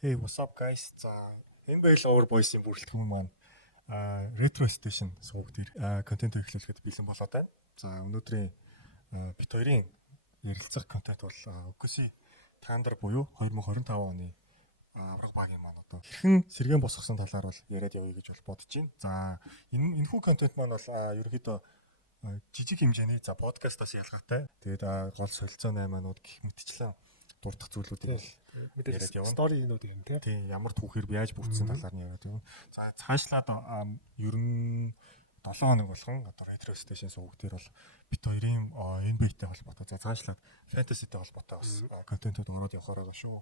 Hey, what's up guys? За NBA Lover Boys-ийн бүрэлдэхүүн маань Retro Station сувгдэр контент эхлүүлэхэд бэлэн болоод байна. За өнөөдрийн бит хоёрын ярилцах контент бол Okusi Thunder буюу 2025 оны авраг багийн маань одоо хэрхэн сэргээн босгосон талаар бол яриад явъя гэж бол бодож байна. За энэхүү контент маань бол ерөөхдөө жижиг хэмжээний подкастаас ялгаатай. Тэгээд гол солилцоо 8-ууд гэх мэтчлэн дурдах зүйлүүдийг мэдээж сторинууд юм тийм ямар түүхээр яаж бүрдсэн талаар нь яриад явна. За цаашлаад ер нь 7 хоног болгон одоо Retro Station сувг дээр бол бит хоёрын NBA-тэй холбоотой за цаашлаад Fantasy-тэй холбоотой бас контентууд ороод явахаар байгаа шүү.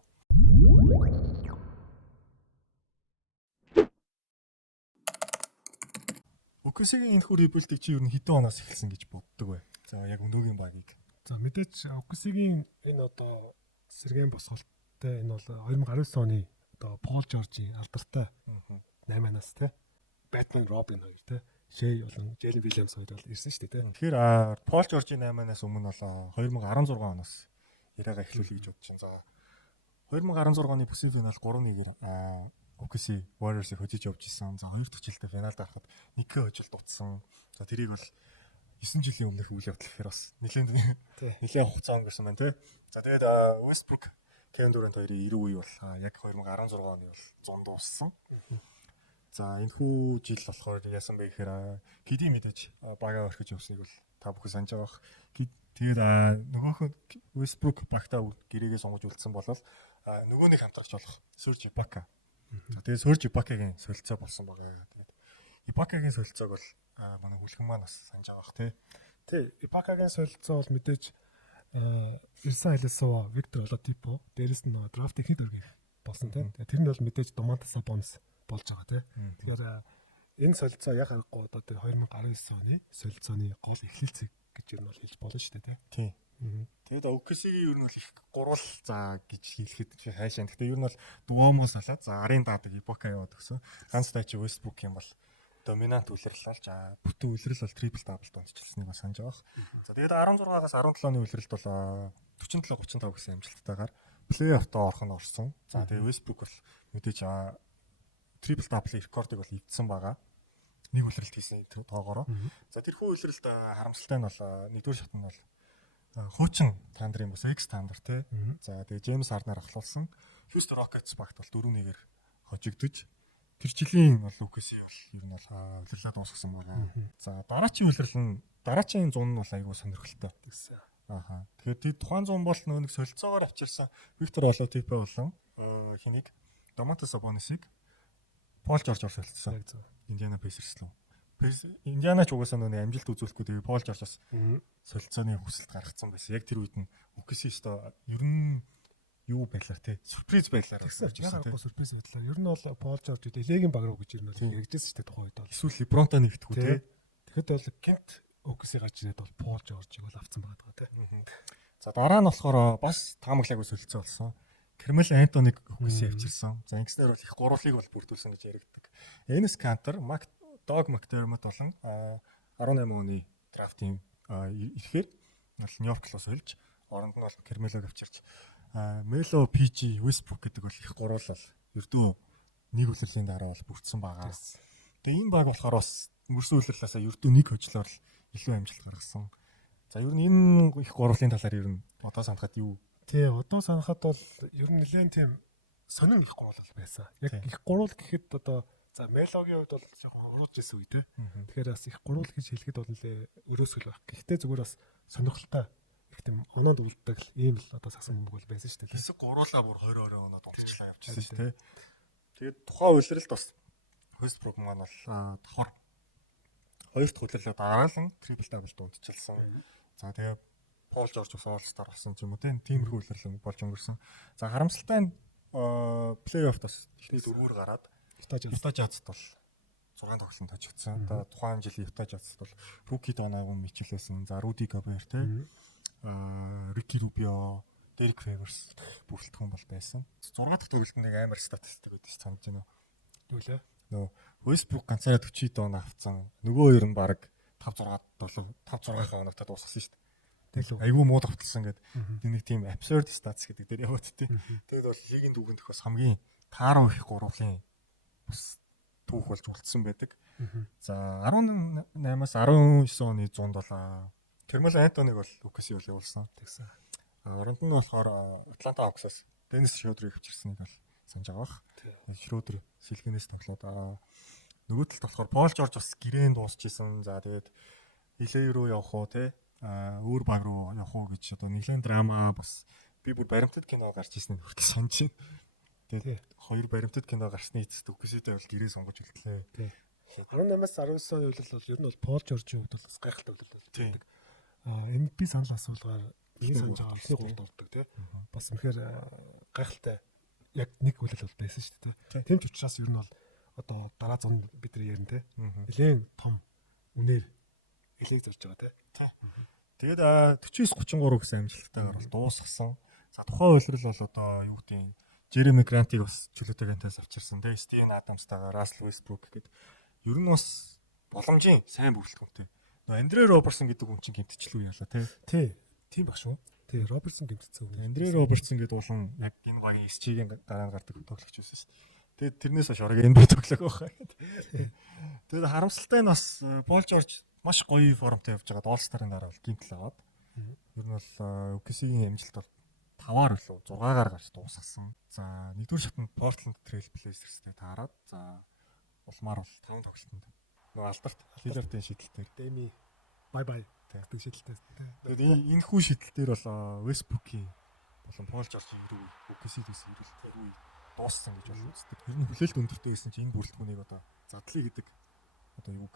Okusi-гийн энэхүү rebuild-ийг чи ер нь хэдэн оноос эхэлсэн гэж боддог вэ? За яг өнөөгийн багийг. За мэдээж Okusi-гийн энэ одоо сэргээн босголттой энэ бол 2019 оны одоо Пол Жоржийн алдартай 8-аас Batman Robin хоёр Shea болон Jalen Williams хоёр бол ирсэн шүү дээ Тэгэхээр Пол Жоржийн 8-аас өмнө бол 2016 оноос яриагаа эхлүүлэе гэж бодож байна. За 2016 оны бүсийн финал 3-1-ээр Okusi Warriors-ыг хөжиж явж исэн. За 2 дахь жилдээ финалд гарахад 1-ийн хожил дутсан. За тэрийг бол 9 жилийн өмнөх үйл явдал гэхээр бас нэлээд хугацаа өнгөрсөн байна тий. За тэгээд Westbrook Kevin Durant хоёрын 90 үе бол яг 2016 оны бол 100 дууссан. За энэхүү жил болохоор яасан бэ гэхээр KD мэдээж багаа орхиж явсныг бол та бүхэн санаж байгаа. Тэгээд нөгөөх Westbrook багтаа гэрээгээ сонгож үлдсэн болол нөгөө нэг хамтрагч болох Serge Ibaka. Тэгээд Serge Ibaka-гийн солилцоо болсон байгаа. Тэгээд Ibaka-гийн солилцоог бол манай хүлхэн маань бас санаж байгаа бах тий. Ibaka-гийн солилцоо бол мэдээж Ирсэн Айлсова, Виктор Оладипо дээрэс нь драфтыг хэд өргөх болсон тий. Тэр нь бол мэдээж Domantas Sabonis болж байгаа тий. Тэгэхээр энэ солилцоо яг харахгүй одоо тэр 2019 оны солилцооны гол эхлэлцэг гэж юу нь бол хэлж болно шүү дээ тий. Тэгээд Okusi-гийн ер нь бол их гурвал за гэж хэлэхэд хайшаа. Гэхдээ ер нь бол Duomo салаад за арын даадаг Ibaka яваад өгсөн. Ганц тайч Westbrook юм бол доминант үлрэллээ. За бүтэн үлрэл бол triple double дундчилсныг бас санаж байгаа. За тэгээд 16-аас 17-ны үлрэлт бол 47-35 гэсэн амжилттайгаар плей-оффтоо орсон. За тэгээд Westbrook бол мэдээж triple double рекордыг бол эвдсэн байгаа. Нэг үлрэлт хийсэн тоогоороо. За тэрхүү үлрэлт харамсалтай нь бол нэгдүгээр шат нь бол хуучин Thunder-ын бас X Thunder тий. За тэгээд James Harden-аар ахлуулсан. Houston Rockets багт бол 4-1-ээр хожигдож тэр жилийн бол Okusi бол ер нь бол улирлаа дуусгасан байгаа. За дараачийн 100 нь бол айгүй сонирхолтой. Тэгэхээр тухайн 100 бол нэг солилцоогоор авчирсан Виктор Оладипо болон хэнийг Domantas Sabonis-ыг Пол Жорж солилцсон. Индиана Pacers руу. Индианач угаасаа нэг амжилт үзүүлэхгүй тэгээ Пол Жоржоос солилцооны хүсэлт гаргацсан байсан. Яг тэр үед нь Okusi өстө ер нь юу байлаа те сюрприз байлаа гэсэн чинь яагаад сюрприз байдлаа. Ер нь бол Пол Жорж Легийн баг руу гэж ер нь яригдсэн шүү дээ тухайн үед бол. Эсвэл LeBron-тай нэгдэхгүй те. Тэгэхэд бол гинт Okusi гарч ирээд бол Пол Жоржийг бол авцсан байгаа те. За дараа нь болохоор бас таамаглаагүй солилцоо болсон. Carmelo Anthony-г Okusi авчирсан. За ингэснээр бол их гурвлыг бол бүрдүүлсэн гэж яригддаг. Enes Kanter, Dog McDermott болон 18 оны драфтын ирэхээр Нью-Йорк руу сольж оронд нь бол Carmelo-г авчирч Melo PG Westbrook гэдэг бол их гурвал бол ердөө нэг үлрэлийн дараа бол бүрдсэн байгаа. Тэгээ энэ баг болохоор бас мөрсөн үлрэрлээсээ ердөө нэг хожлоор л илүү амжилт гаргасан. За ер нь энэ их гурвлын талаар ер нь одоо санахад юу? Тий, одоо санахад бол ер нь нэлээд тийм сонин их гурвал байсан. Яг их гурвал гэхэд одоо за Melo-гийн хувьд бол жоохон урууж ирсэн үе тий. Тэгэхээр бас их гурвал гэж хэлэхэд бол нэлээ өрөөсгөл баг. Гэхдээ зүгээр бас сонирхолтой их тийм оноод үлддэг ийм л одоо сагсан бөмбөг бол байсан шүү дээ. Хэсэг гуруулаа бүр 20 оноод унтчихлаа явчихсан шүү дээ. Тэгээд тухайн үйлрэлд бас Westbrook маань бол давхар хоёр дахь үйлрэлээ дараалан triple double дундчилсан. За тэгээд Пол Жорж бас All-Star болсон ч юм уу тиймэрхүү үйлрэл болж өнгөрсөн. За харамсалтай нь плей-офф бас ихний дөрвөөр гараад Utah Jazz бол 6 тоглолтод хожигдсан. Одоо тухайн жилийн Utah Jazz бол rookie Donovan Mitchell байсан. За Rudy Gobert Ricky Rubio, Derek Favors бүрэлдэхүүн бол байсан. 6 дахь төрөлд нэг амар статистик байдаг гэж санаж байна. Юу лээ? Нөө Westbrook ганцаараа 40 дон авцсан. Нөгөө хоёр нь баг 5-6 хоногт дуусгасан шүү дээ. Айгүй муу давталсан гэдэг нэг тийм absurd stats гэдэг дээр яваад тий. Тэгээд бол лигийн дүүгэнд бас хамгийн тааруу их гурвын бас түүх болж үлдсэн байдаг. За 18-аас 19 оны 100 долоо Carmelo Anthony-г бол UKC бол явуулсан. Тэгсэн. Оронд нь болохоор Atlanta Hawks-аас Dennis Schroeder-ийг авчирсныг бол санаж байгаа бах. Schroeder шилгэнээс тоглоод нөгөө талд болохоор Paul George бас гэрээнд дуусчихсан. За тэгээд LA руу явах уу те өөр баг руу явах уу гэж одоо нэгэн драма бас би бүр баримтат кино гарч ирсэн хүртэл санаж байна. Тэгээд хоёр баримтат кино гарсны эцэст UKC-тэй бол гэрээ сонгож хэлтлээ. 18-аас 19 оны үеэл бол ер нь бол Пол Жоржийн хувьд бол бас гайхалтай үеэл байдаг. Энэ би санал асуулгаар нэг санаж байгаа ихний гурд ордог тий. Бас үнэхээр гайхалтай яг нэг үеэл бол байсан шүү дээ. Тэм ч учраас ер нь бол одоо дараа 100 бид нар ярина тий. Нэлээд том үнээр элег зорж байгаа тий. Тэгээд 49-33 гэсэн амжилттайгаар бол дуусгасан. За тухайн үйлрэл бол одоо юу гэдэг нь Jeremy Grant-ийг бас чөлөөтэй гантаас авчирсан тий. Steven Adams-тайгаар Russell Westbrook гэдэг ер нь бас боломжийн сайн бүрэлдэхүүнтэй. Нөгөө Andre Robertson гэдэг хүн чинь гэмтчихлүү яалаа тий. Тийм баг шүү. Тий, Робертсон гэмтсэн үг. Andre Robertson гэдэг улан яг энэ багийн SG-ийн гараанд гардаг тоглогч байсан шүү дээ. Тэгээд тэрнээс хойш орог NBA тоглох байхаа. Тэгээд харамсалтай нь бас Paul George маш гоё формтой явж байгаа. All-Star-ын дараа бол гимтэл аваад. Ер нь бол UKC-ийн амжилт бол 5-аар билүү 6-аар гарч дуусгасан. За нэгдүгээр шатнд Portland Trail Blazers-тэй таарад. За улмаар бол 5 тоглолтод нөгөө алдарт Lillard-ийн шидэлтээр Demi bye гэдэг шидэлтэй. Тэгээд энэ хүү шидэлтээр бол Westbrook-ийн болон Paul George-ийн ирүү UKC-ээс ирүүлэлтээр дууссан гэж бол үздэг. Ер нь хүлээлт өндөртэй байсан чинь энэ бүрэлдэхүүнийг одоо задлыг гэдэг одоо юуг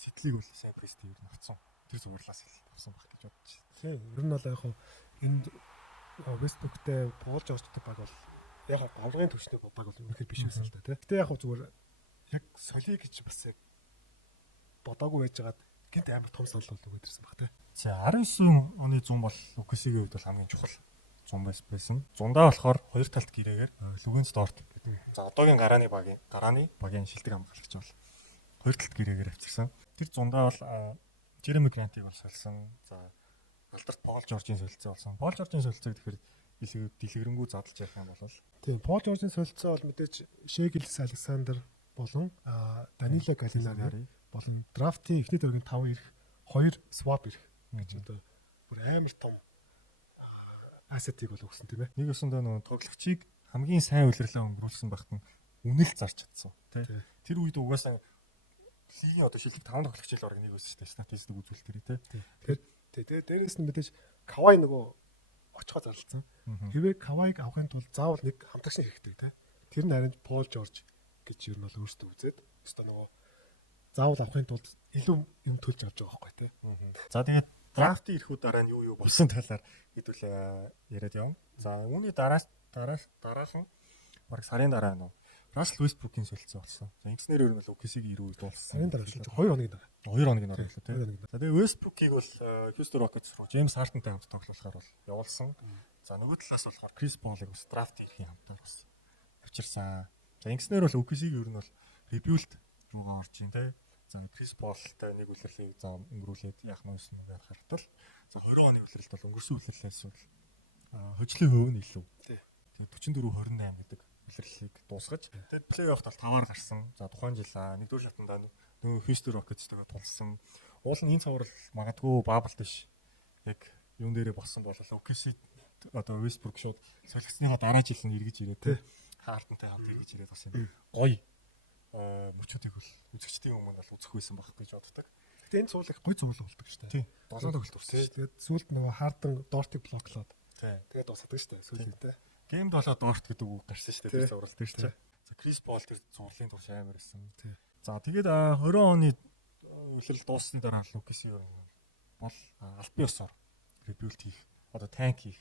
сэтгэлийг бол сайн Прести ер нь авцсан. Тэр зурлаас авсан баг гэж бодож байна. Тийм. Ер нь бол яг хуу энэ Westbrook-тэй Paul George-тэй баг бол яг гаврын төвчтэй баг бол үнэхээр биш байсан л да тий. Гэтэ яг хуу зүгээр яг солиё гэж бас яг бодоогүй байжгаад гинт амар том санал бол өгöd ирсэн баг тий. За 19 оны 100 бол UKC-ийн хувьд бол хамгийн чухал 100 байсан. 100-даа болохоор хоёр талт гэрээгээр Лүгэнс Дорт гэдэг. За одоогийн гарааны багийн шилдэг хамгаалагч бол хоёр талт гэрээгээр авчирсан. Тэр 100-даа бол Jeremy Grant-ийг бол сольсон. За алдарт Paul George-ийн солилцоо болсон. Paul George-ийн солилцоог тэгэхээр дэлгэрэнгүй задлж ярих юм бол тийм Paul George-ийн солилцоо бол мэдээж Shai Gilgeous-Alexander болон Danilo Gallinari болон драфтын эхний дөргийн 5 ирэх 2 swap ирэх гэж одоо бүр амар том ассетийг бол өгсөн тийм ээ. Нэг өсөндөө нөгөө тоглогчийг хамгийн сайн үйлрэлээ өнгөрүүлсэн багтан үнэл зарч чадсан тий. Тэр үед угаасаа лигийн одоо шилдэг 5 тоглогч л орог нэг өссөн шүү дээ. Статистик үзүүлэлтээр тий. Тэгээд дээрээс нь мэдээж Kawhi нөгөө очихоо зарлцсан. Хэрвээ Kawhi-г авахын тулд заавал нэг хамтагч хэрэгтэй тий. Тэр нь харин Paul George гэж юу нь бол өөртөө үзээд өстө нөгөө заавал авахын тулд илүү юм төлж авч байгаа байхгүй тий. За тэгээд драфтын ирэхүүд дараа нь юу болсон талаар хэдүүлээ яриад явна. За үүний дараах нь баг сарын дараа нь Russell Westbrook-ийн солилцоо болсон. За ингэснээр ер нь бол UKC-ийн ирүү дууссан. Сарын дараа шүү. 2 хоногийн дараа. 2 хоногийн дараа шүү тий. За тэгээд Westbrook-ийг бол Houston Rockets руу James Harden-тай хамт тоглохоор бол явуулсан. За нөгөө талаас болохоор Chris Paul-ыг бас драфтын ирэхийн хамтаар бас авчирсан. За ингэснээр бол UKC-ийн ер нь бол rebuild руугаа орж ийн тий. За Chris Paul-тай нэг үлрэлийг за өнгөрүүлээд яах нь гэсэн юм харахад л за 20 оны үлрэлт бол өнгөрсөн үлрэлээс бол хожлын хувь нь илүү. Тэгээд 44-28 гэдэг үлрэлийг дуусгаж тэгээд плей-оффт бол 5-аар гарсан. За тухайн жил нэгдүгээр шатндаа нөгөө Houston Rockets-тэйгээ тулсан. Уул нь энэ цавар магадгүй бабл биш. Яг юун дээрээ болсон бол OKC одоо Westbrook шууд солигдсныхаа дараа жил нь эргэж ирээд тий. Harden-тай хамт эргэж ирээд бас юм гоё мөчүүдийг бол үзэгчдийн өмнө бол үзэх байсан байх гэж боддог. Гэтэ энэ цуулах гой цуул болдог шүү дээ. Тийм. 7 тоглолт өгсөн. Тэгээд сүүлд нөгөө Harden Dort-ыг блоклоод. Тийм. Тэгээд дуусгадаг шүү дээ сүүлд тий. Гейм 7 Dort гэдэг үг гарсан шүү дээ тэр зурвал тэр чинь. За Chris Paul тэр зурлын турш амар байсан. Тий. За тэгээд 20 оны үлрэл дууссаны дараа UKC бол албан ёсоор rebuild хийх, одоо танк хийх,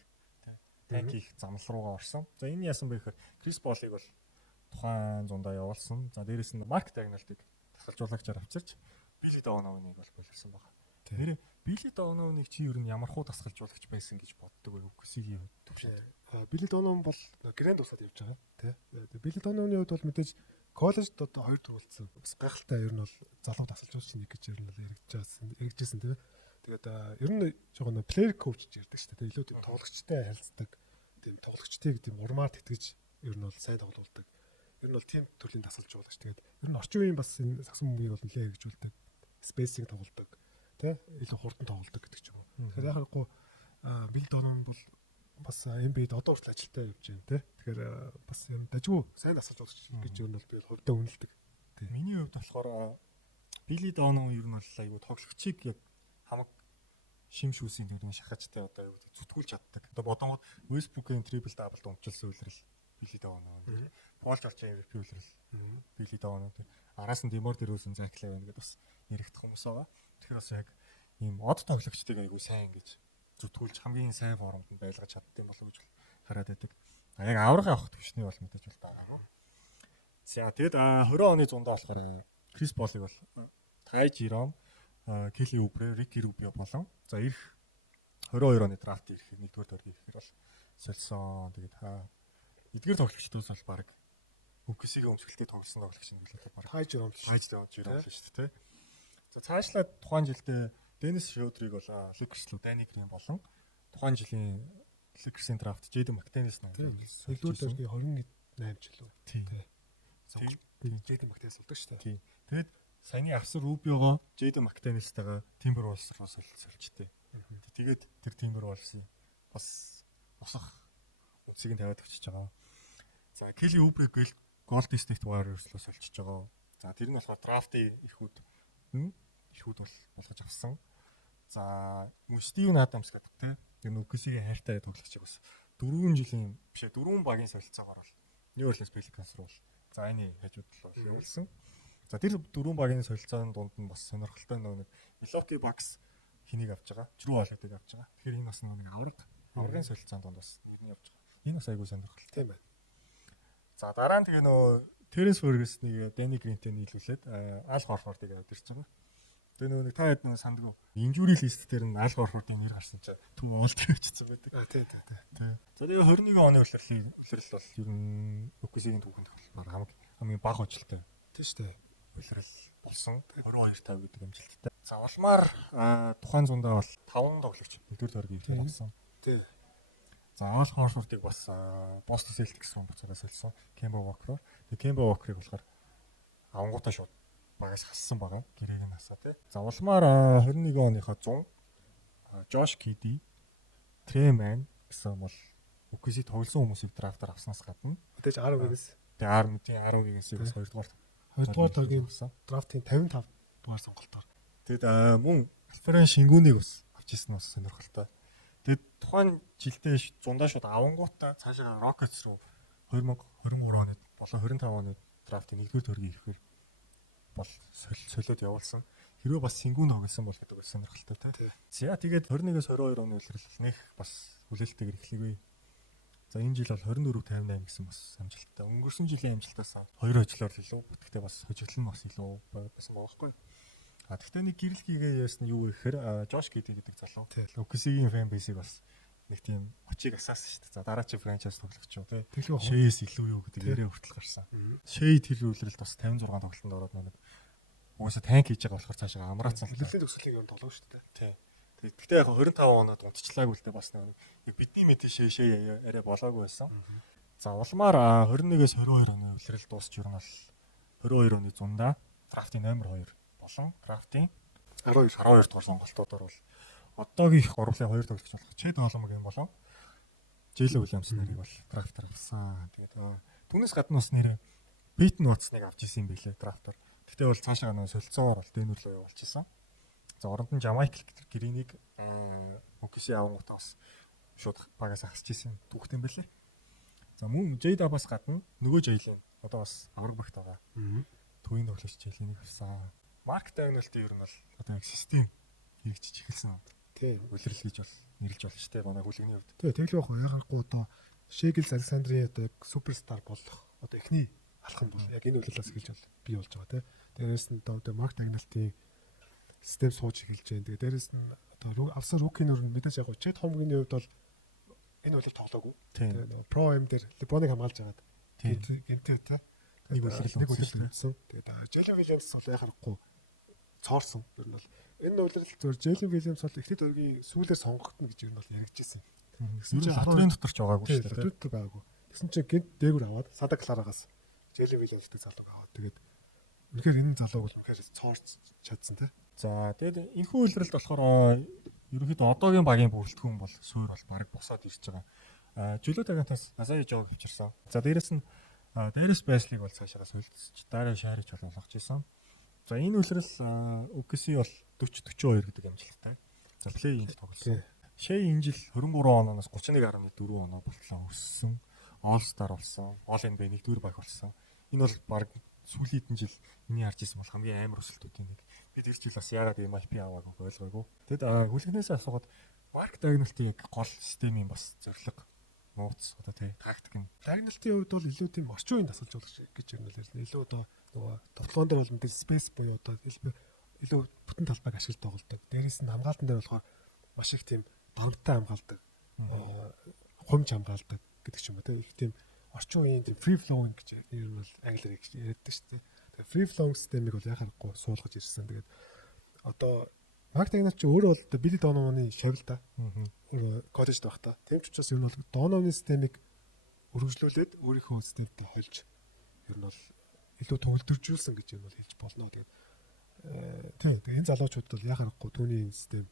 танк хийх замнал руугаа орсон. За энэ яасан бэ гэхээр Chris Paul-ыг бол тухайн зундаа явуулсан. За дээрэс нь Mark Daigneault-ыг тасгалжуулагчаар авчирч Billy Donovan-ыг бол боловсон байгаа. Тэр Billy Donovan-ыг чи ер нь ямар хуу тасгалжуулагч байсан гэж боддог вэ? UKC-ийн төвшөнд. Billy Donovan бол грэнд усаад явж байгаа тий. Billy Donovan-ы хувьд бол мэдээж коллежд одоо 2 төрүүлсэн. Бас гайхалтай ер нь бол залуу тасгалжуулагч нэг гэж ер нь бол яригдчихсэн тий. Тэгээд ер нь жоохон плеер коуч гэж ярьдаг шүү дээ. Илүү тийм тоглогчтой харилцдаг. Тийм тоглогчдыг тийм урмаар тэтгэж ер нь бол сайн тоглуулдаг. нь бол team төрлийн тасалж байгаа ш. Тэгээд ер нь орчин үеийн бас энэ сагсан бөмбөгийг бол нэлээд хэрэгжүүлдэг. Spacing тоглодог. Тэ? Илүү хурдан тоглодог гэдэг ч юм уу. Тэгэхээр яг хөө Бил Донон бол бас NBA-д одоо хүртэл ажилтаа явж байна те. Тэгэхээр бас юм дажгүй сайн тасалж байгаа гэж юу нь бол би хувьдаа үнэлдэг. Миний хувьд болохоор Билли Донон ер нь бол айгүй тоглогчийг яг хамаг шим шүүсийн гэдэг нь шахажтай одоо юу гэдэг зүтгүүлж чаддаг. Одоо бодонгод Westbrook-ийн triple double өмчлсөн үйлрэл Билли Донон. Пол Жоржийн MVP үйлрэл Билли Донон. Араас нь Демор Дерозен Зак Лавин гэдэг бас яригдах хүмүүс байгаа. Тэгэхээр бас яг ийм од тоглогчдыг айгүй сайн гэж зүтгүүлж хамгийн сайн формонд нь байлгаж чаддсан болов уу гэж хараад байдаг. Яг авраг авах төвшний бол мэдээж бол байгаагүй. За тэгэд 20 оны зундаа болохоор Крис Полыг бол Тай Жиром, Келли Убре, Рики Рубио болон за ирэх 22 оны драфт ирэхээр нэгдүгээр дөрөв ирэхээр бол солисон. Тэгээд эдгээр тоглогчдоос бол баг өнгөсөгийн өмсгөлтэй тоглосон тоглогч нь билээ баг Тай Жиром Жиром л шүү дээ. За цаашлаад тухайн жилдээ Денис Шодриг бол Лукас Лудани Грин болон тухайн жилийн Лукасийн драфт Джейден Мактенис нэ. Сүүлдээ дөргийн 28 жил үү. Тийм. Джейден Мактенис болдог шүү дээ. Тийм. Тэгэд саяны авсар Рубиогоо Джейден Мактенистайгаа Timberwolves руу солилцтой. Тэгээд тэр Timberwolves-ийн бас босох үсгийг тавиад өчөж байгаа. За Келли Убрэг гэл Golden State Warriors руу солилцож байгаа. За тэр нь болохоор драфтын эрхүүд бол болгож авсан. За Стивен Адамс гэдэг те тэр нөхөсгийн хайртай тоглогчийг бас 4 жилийн биш 4 багийн солилцоогоор бол New Orleans Pelicans руу за энэ хажууд л явуулсан. За тэр 4 багийн солилцооны дунд нь бас сонирхолтой нэг Milwaukee Bucks хэнийг авч байгаа. Drew Holiday авч байгаа. Тэгэхээр энэ бас нэг аврагын солилцооны дунд бас нэрний явж байгаа. Энэ бас айгүй сонирхолтой тийм байна. За дараа нь тэгээ нөө Terence Ferguson-ыг Danny Green-тэй нийлүүлээд Al Horford-ыг аваад ирж байгаа. Тэгээ нэг та хэд нэг сандгүй injury list дээр нь Al Horford-ийн нэр гарсан чинь түн уулт явчихсан байдаг. Тийм. За тэгээ 21 оны улирлал бол ер нь OKC-ийн түүхэнд баг хамгийн бага хожилтой. Тийм шүү дээ. Улирал болсон 22-50 гэдэг амжилттай. За улмаар тухайн зундаа бол 5 тоглогч нэгдүгээр дөргийг тоглосон. Тийм. За Al Horford-ыг бас Boston Celtics руу буцаагаас солисон. Kemba Walker. Тэгээ Kemba Walker-ыг болохоор авангуудаа шууд багаас хассан байгаа. Гэрээг нь хасаа тий. За улмаар 21 оныхоо 100 Josh Giddey, Trey Mann гэсэн бол OKC тоглосон хүмүүсийг драфтаар авснаас гадна мэдээж 10-ээс тэгээ 10-ээс бас 2 дугаар дөргийн драфтын 55 дугаар сонголтоор. Тэгэд мөн Альфрен Шингүүнийг бас авч ирсэн бас сонирхолтой. Тэгэд тухайн жилдээ зундаа шууд авангуудаа цаашаа Rockets руу 2023 оны болон 25 оны драфтын 1-р дөргийн ирэхээр бол солиод явуулсан. Хэрвээ бас Сингүүн тоглосон бол гэдэг сонирхолтой тий. За тэгээд 21-с 22 оны үлрэл нэх бас хүлээлттэйгээр эхлэвэ. За энэ жил бол 24-58 гэсэн бас амжилттай. Өнгөрсөн жилийн амжилтаас 2 хожлоор илүү. Гэхдээ бас хожигдол нь бас илүү байсан байхгүй. Гэхдээ нэг гэрэл хийгээ яасан юу вэ гэхээр Josh Giddey гэдэг залуу. OKC-ийн фэн бейсийг бас нэг тийм очиг асаасан шүү дээ. За дараачийн франчайз тоглогч юу тий. Шэйс илүү юу гэдэг ярээ хүртэл гарсан. Шэй тэр үлрэлд бас 56 тоглолтод ороод нэг угаасаа танк хийж байгаа болохоор цаашаа амраацсан. Үлрэлийн төгсгөлийн юм тоглоо шүү дээ. Тий. Гэхдээ яг 25 оноод унтчлаагүй л дээ бас нэг бидний мэд шээ арай болоогүй байсан. За улмаар 21-с 22 оны үлрэл дуусч юу нь бол 22 оны зундаа драфтын номер 2 болон драфтын 12 дугаар сонголтуудаар бол одоогийн гурвын 2 тоглогч болох Чэд Холмгийн болон Джейлен Уильямс нэрийг бол драфтаар авсан. Тэгээд түүнээс гадна бас нэр Пейтон Вотсныг авч ирсэн юм билээ драфтаар. Гэхдээ бол цаашаа нөө солилцоогоор бол Дэнүр рүү явуулчихсан. За оронд нь Жамайкл гэрээнийг OKC авангуудаа бас шууд багаас хасч ирсэн түүхтэй юм билээ. За мөн J-Dub-аас гадна нөгөө Джейлен одоо бас авраг бэгт байгаа. Төвийн тоглогч Джейленийг авсан. Марк Дайнолтын ер нь бол одоо яг систем хэрэгжиж эхэлсэн. Тийм. Үлрэл гэж бол нэрлж болно шүү дээ. Манай хүлэгний хувьд. Тэгэл яг яагаад одоо Шэгэл Александрийн одоо суперстар болох одоо эхний алхам бол яг энэ үлрэлээс эхэлж бол бий болж байгаа тийм. Дээрээс нь одоо Марк Дайнолтын систем сууж эхэлж байна. Тэгээ дээрээс нь одоо авсан рукийн өөр нь мэдээж яг Чэд Холмгийн хувьд бол энэ үлрэл тоглоогүй. Тэгээ Pro Am дээр Лебоныг хамгаалж байгаад гэнтэй тийм. Нэг үлрэл хийсэн. Тэгээд Джейлен Вильямс бол яхахгүй цоорсон. Ер нь бол энэ үлрэл зөв Джейлен Вильямс бол эхний дөргийн сүүлээр сонгогдно гэж ер нь бол яригдчихсэн. Гэсэн чинь хатрын дотор ч байгаагүй шүү дээ. Дотор байгаагүй. Тэгсэн чинь гинт дээгүр аваад Сада Кларагаас Jelly Williams гэдэг залууг аваад тэгээд үнэхээр энэ залууг бол үнэхээр цоорч чадсан тий. За тэгээд энэ хүү үйлрэлд болохоор ерөнхийдөө одоогийн багийн бүрэлдэхүүн бол суур бол баг босоод ирж байгаа. Жүлөө агентаас Азаа Жог авчирсан. За дээрэс нь дээрээс байслыг бол цаашаа солилцож дараа шаарч болгож исэн. За энэ үйлрэл OKC бол 40-42 гэдэг амжилттай. За плей-инд тоглосон. Шей энэ жил 23 оноос 31.4 оноо болтлоо өссөн. All Star болсон. All NBA нэгдүгээр баг болсон. Энэ бол баг сүүлийн хэдэн жил миний харж ирсэн бол хамгийн амар өсөлтүүдийн нэг. Бид ирж жил бас яагаад MIP аваагүй ойлгоогүй. Тэгэд хүлэгнээс асуугаад Mark Dagnall-ийн яг гол системийн бас зорилго нууц одоо тий тактик нь. Dagnall-ийн хувьд бол илүү тийм орчин үеийн тасалж болох гэж юм л хэлнэ. Илүү одоо нөгөө тоглоом дээр бол мэдээж space буюу одоо илүү бүтэн талбайг ашиглаж тоглодог. Дээрээс нь хамгаалтан дээр болохоор маш их тийм дарамттай хамгаалдаг. Хумж хамгаалдаг гэдэг ч юм уу тий. Их тийм орчин үеийн тийм free flowing гэж ер нь бол англиар ярьдаг шүү дээ. Тэгээ free flowing системийг бол яхахгүй суулгаж ирсэн. Тэгээд одоо Mark Dagnall ч өөрөө бол Billy Donovan-ы шавь л да. Коллежд байх та. Тэм ч учраас ер нь бол Donovan-ы системийг өргөжлүүлээд өөрийнхөө системтэй холж ер нь бол илүү төвлөржүүлсэн гэж юм бол хэлж болно. Тэгээд энэ залуучууд бол яхахгүй түүний энэ систем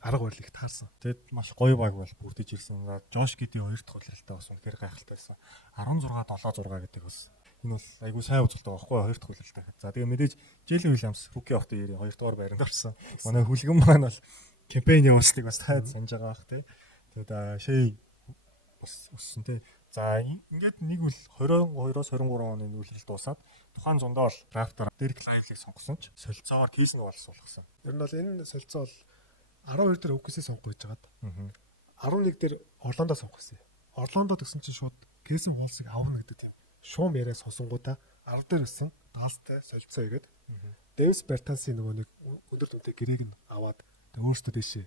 арга барил их таарсан. Тэгэд маш гоё баг бол бүрдэж ирсэн. Жош Гидийн хоёр дахь удирдалтаа бас үнэхээр гайхалтай байсан. 16-7-6 гэдэг бас энэ бол айгүй сайн үзэлт байгаа байхгүй хоёр дахь удирдалтаа. За тэгээ мэдээж Jalen Williams Rookie of the Year-ийн 2 дугаар байранд орсон. Манай хүлгэн маань бол кампани явуулсныг бас таад санаж байгаа бах тий. Тэгээд Shea бас өссөн тий. За ингээд нэг үл 22-оос 23 оны үйлрэл дуусаад тухайн зундаа бол драфтаар Derek Lively-г сонгосон ч солилцоогоор Keeson Wallace суулгасан. Ер нь бол энэ солилцоо бол 12 дээр OKC сонгох гэж байгаад 11 дээр Орландо сонгосон. Орландо гэсэн чинь шууд Keeson Wallace-ыг авна гэдэг тийм шуум яриа сонсонгуудаа 10 дээр өссөн Далстай солилцоо хийгээд Дэвис Бертансын нөгөө нэг өндөр түнтэй гэрээг нь аваад өөрөөсөө дэшээ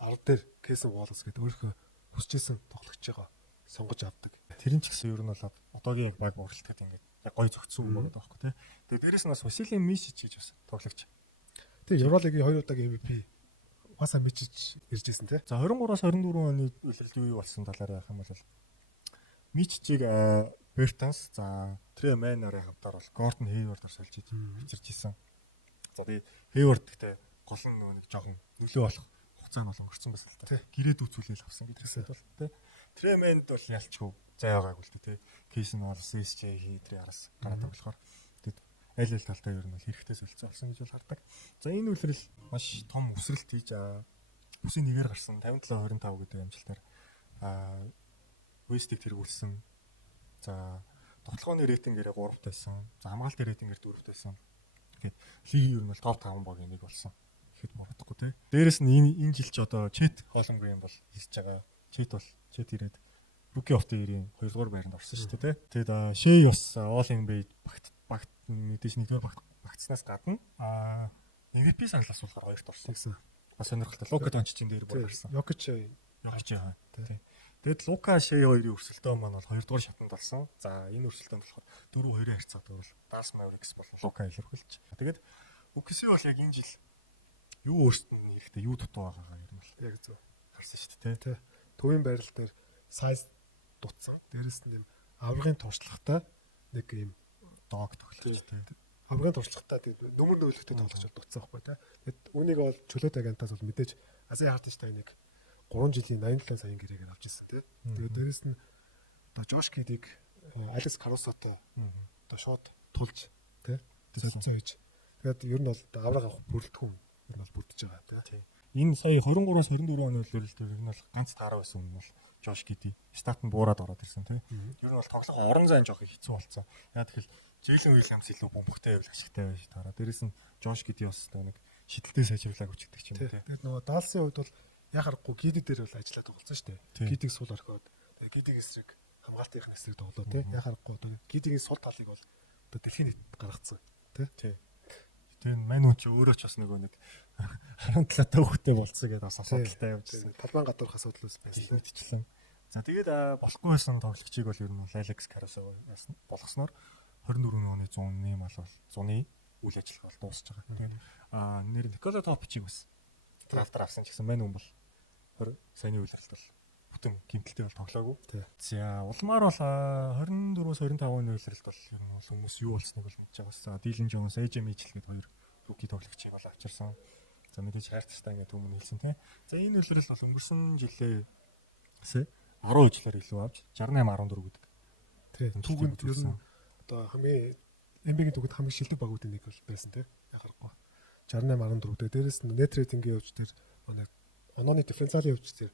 10 дээр Keeson Wallace гэдэг өөрийнхөө хүсчээсэн тоглогч байгаа сонгож авдаг. Тэр нь ч гэсэн ер нь бол одоогийн яг баг уралдахад ингээд яг гоё зөгцсөн юм байгаа байхгүй тий. Тэгээ дээрэс нь бас Василий Мисич гэж бас тоглогч. Тэгээ Евролигийн 2 удаагийн MVP Васа Мичич иржсэн тий. За 23-аас 24 оны үйлрэлд юу болсон талаар явах юм бол Мичичийг Бертанс за Трэ Мэнарын хамтаар бол Гордон Хейвардаар сольж бичирч исэн. За тэгээ Хейвард гэхдээ гол нь нөгөө нэг жоохон нөлөө болох хугацаа нь бол өнгөрцөн байсан л та. Гэрээд үүсүүлэл авсан гэдэгсээ бол тий. Трэ Мэнд бол ялчгүй зай байгаагүй л тий. Кейсэн бол SJ хийдрээ араас гараад болохоор тэгээд аль аль талтай ер нь бол хэрэгтэй солилцоо болсон гэж бол хардаг. За энэ үйлрэл маш том өсрэлт хийж бүсийн нэгээр гарсан 57-25 гэдэг амжилтаар West-ийг тэргүүлсэн. За тоглооны рейтингээрээ 3-т байсан. За хамгаалтын рейтингээр 4-т байсан. Тэгэхээр лигийн ер нь бол топ 5 багийн нэг болсон. Ихэд буруудахгүй тий. Дээрэс нь энэ жил ч одоо Chet Holmgren бол хийж байгаа. Chet ирээд Rookie of the Year-ийн 2 дугаар байранд орсон шүү дээ тий. Тэгээд Shea бас All NBA багт мэдээж 1-р багтснаас гадна MVP сарлаас болохоор 2-т орсон гэсэн. Бас сонирхолтой. Лука Дончичийн дээр бүр гарсан. Йокич яа. Тий. Тэгэд Лука Shea хоёрын өрсөлдөөн маань бол 2 дугаар шатанд болсон. За энэ өрсөлдөөнд болохоор 4-2-ын харьцаатай бол Dallas Mavericks бол Лука илэрхийлж. Тэгээд OKC бол яг энэ жил юу өөрсдөнд нь хэрэгтэй юу дутуу байгаагаа ер нь бол яг зөв харсан шүү дээ тий. Төвийн байрал дээр size дутсан. Дээрэс нь юм аврагын туршлагатай нэг юм дог тоглож тий. Аврагын туршлагатай нөмөр нөлөөтэй тоглож дутсан байхгүй тий. Тэгэд үүнийг бол чөлөөт агентаас бол мэдээж Азия Хартенштайныг 3 жилийн 87 саяын гэрээгээр авч ирсэн тий. Тэгээд дээрэс нь одоо Жош Кидийг Алекс Карусотой одоо шууд тулж тий. Солилцоо хийж. Тэгээд ер нь бол авраг авах бүрэлдэхүүн ер нь бол бүрдэж байгаа тий. Энэ сая 23-аас 24 оны үйлрэлд ер нь бол ганц таараа байсан юм бол Жош Киди стат нь буураад ороод ирсэн тий. Ер нь бол тоглох уран зайн жоох хэцүү болсон. Яа тэгэхээр Jalen Williams илүү бомбогтой байвал ашигтай байж таараа. Дээрээс нь Жош Киди бас нэг шидэлтэй сайжруулаг үчигдэг юм тий. Тэгээд нөгөө Далсын хувьд бол яхахгүй Гиди дээр бол ажиллаад тоглосон шүү дээ. Гидиг сул орхиод Гидигийн эсрэг хамгаалтын эсрэг тоглоо тий. Яхахгүй одоо Гидигийн сул талыг бол одоо дэлхийн нийтэд гаргацсан тий. Тэр мануу ч өөрөө ч бас нэг 17 та хүүхдтэй болцсон гэдээ бас асуудалтай явжсэн. Талбайн гадуурх асуудал ус байсан мэдчихлээ. За тэгээд болохгүй байсан тоглогчийг бол ер нь Алекс Карусо болгосноор 24 оны 100-ны мал бол 100-ны үйл ажиллагаа бол дуусж байгаа. Тэгээд нэр Никола Топичийг бас драфтаар авсан ч гэсэн мань хүн бол 20 саяны үйлрэлт бол бүтэн гимтэлтэй бол тоглоогүй. Тий. За улмаар бол 24-өөс 25-ны үйлрэлт бол ер нь бол хүмүүс юу болсныг бол мэдж байгаа. За Дилэн Джонс, AJ Mitchell гэдэг хоёр рүүки тоглогчийг бол авчирсан. За мэдээж хайрцагтай ингээд өмнө хэлсэн тий. За энэ үйлрэл бол өнгөрсөн жилээс 10 жилээр илүү авч 68-14 гэдэг. Тий. Түүхэнд ер нь одоо хамгийн NBA-ийн түүхэнд хамгийн шилдэг багуудын нэг бол байсан тий. Яхахгүй. 68-14 дээр дээрэс нь net rating-ийн явж тэр манай онооны дифференциалын явж тэр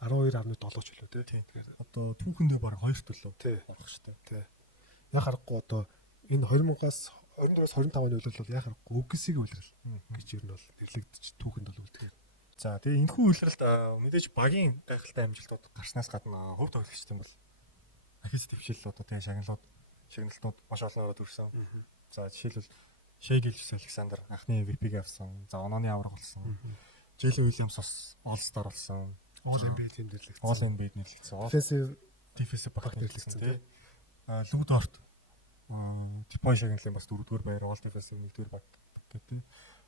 12.7 ч үлээ тий. Тэгэхээр одоо түүхэндээ баг 2 төлөв болох шүү дээ. Тий. Яхахгүй одоо энэ 2000-аас 24-өөс 25-ны үйлрэл бол яхахгүй OKC-ийн үйлрэл гэж ер нь бол нэрлэгдэж түүхэнд бол үлдэхээр. За тэгээ энэхүү үйлрэлд мэдээж багийн гайхалтай амжилтууд гарснаас гадна хөв тоглогчтой бол ахис дэвшил одоо тэгээ шагналтууд маш олоороо төрсөн. За жишээлбэл Shai Gilgeous-Alexander анхны MVP-г авсан. За онооны авраг болсон. Jalen Williams бас All-Star болсон. All NBA тэмдэглэгдсэн. All NBA нэрлэгдсэн. Defensive багт нэрлэгдсэн тий. Лү Дорт Типой шагналын бас 4-р байр All Defensive 1-р баг гэдэг.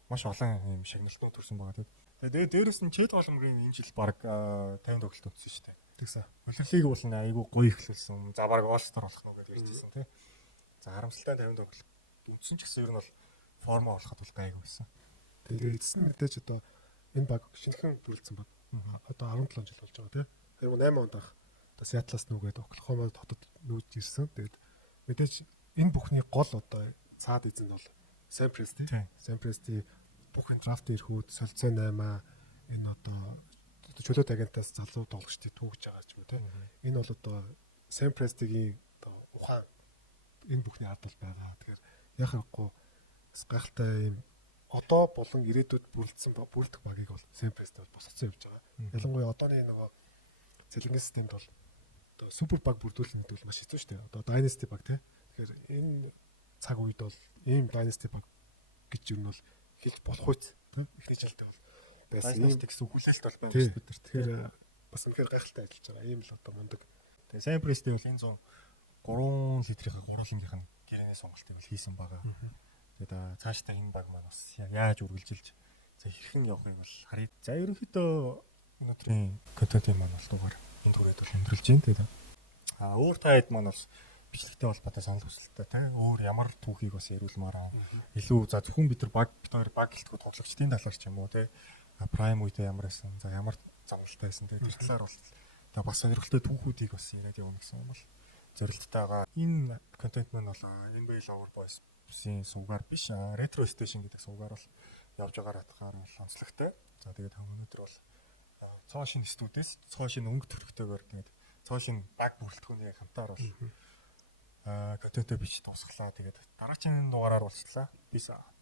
Маш олон юм шагналтууд төрсэн байгаа тий. Тэгээд дээрээс нь Чэд голомгийн энэ жил баг 50 тоглолт өгсөн шүү дээ. Тэгсэн. Олимпийг бол айгүй гоё ихлүүлсэн. За баг All-Star болох нь гэдээ ярьжсэн тий. За харамсалтай 50 тоглолт үндсэн ч гэсэн ер нь бол форма болоход бол гайгүй байсан. Тэгээд эцэст нь мэдээж одоо энэ баг шинэхэн төрүүлсэн баг. Одоо 17 жил болж байгаа тий. 2008 онд анх одоо Seattle-аас нүгээд Oklahoma хотод нүүж ирсэн. Тэгээд мэдээж энэ бүхний гол одоо цаад эзэн бол Sam Presti. Sam Presti бүхэн драфт ирэхүүд солилцоо 8 энэ одоо чөлөөт агентаас залуу тоглогчдыг түүгэж байгаа ч юм уу тий. Энэ бол одоо Sam Presti-гийн одоо ухаан энэ бүхний ард бол байгаа. Тэгэхээр яхахгүй гайхалтай юм одоо болон ирээдүйд бүрэлдэх багийг бол Sam Presti бол босгоцсон явж байгаа. Ялангуяа одооны нөгөө цэлэнгийн системд бол одоо супер баг бүрдүүлэх нь бол маш хэцүү шүү дээ. Одоо Dynasty баг тий. Тэгэхээр энэ цаг үед бол ийм Dynasty баг гэж юу нь бол хэлж болох үйт ихний жилдээ бол байсан. Dynasty гэсэн хүлээлт бол байна шүү бид нар. Тэгэхээр бас үнэхээр гайхалтай ажиллаж байгаа. Ийм л одоо мундаг. Тэгээ Sam Presti бол энэ 3 литрийн гурвалгийнх нь гэрээнээ сонголтыг бол хийсэн байгаа. Тэгээд цаашдаа энэ баг маань бас яаж үргэлжилж за хэрхэн явахыг бол харъя. За ерөнхийдөө өнөөдрийн контентын маань бол дугаар энэ түрээд бол өндөрлж байна. Тэгээд өөр таад маань бас бичлэгтэй холбоотой санал хүсэлттэй тийм өөр ямар түүхийг бас яриулмаар аа. Илүү за зөвхөн бид нар баг гэлтгүү тоглогчдын талаар ч юм уу тийм прайм үедээ ямар байсан. За ямар замналтай байсан тийм тэр талаар бол та бас сонирхолтой түүхүүдийг бас яриад явна гэсэн юм бол зорилттой байгаа. Энэ контент маань бол NBA Lover Boys-ийн сувгаар биш Retro Station гэдэг сувгаар бол явж байгаа хатгаар бол онцлогтой. За тэгээд өнөөдөр бол цоо шин студиэс цоо шин өнгө төрхтэйгээр тэгээд цоо шин баг бүрэлдэхүүнийг хамтаар бол контентоо бич дуусглаа. Тэгээд дараагийн дугаараар уулзлаа. Peace out.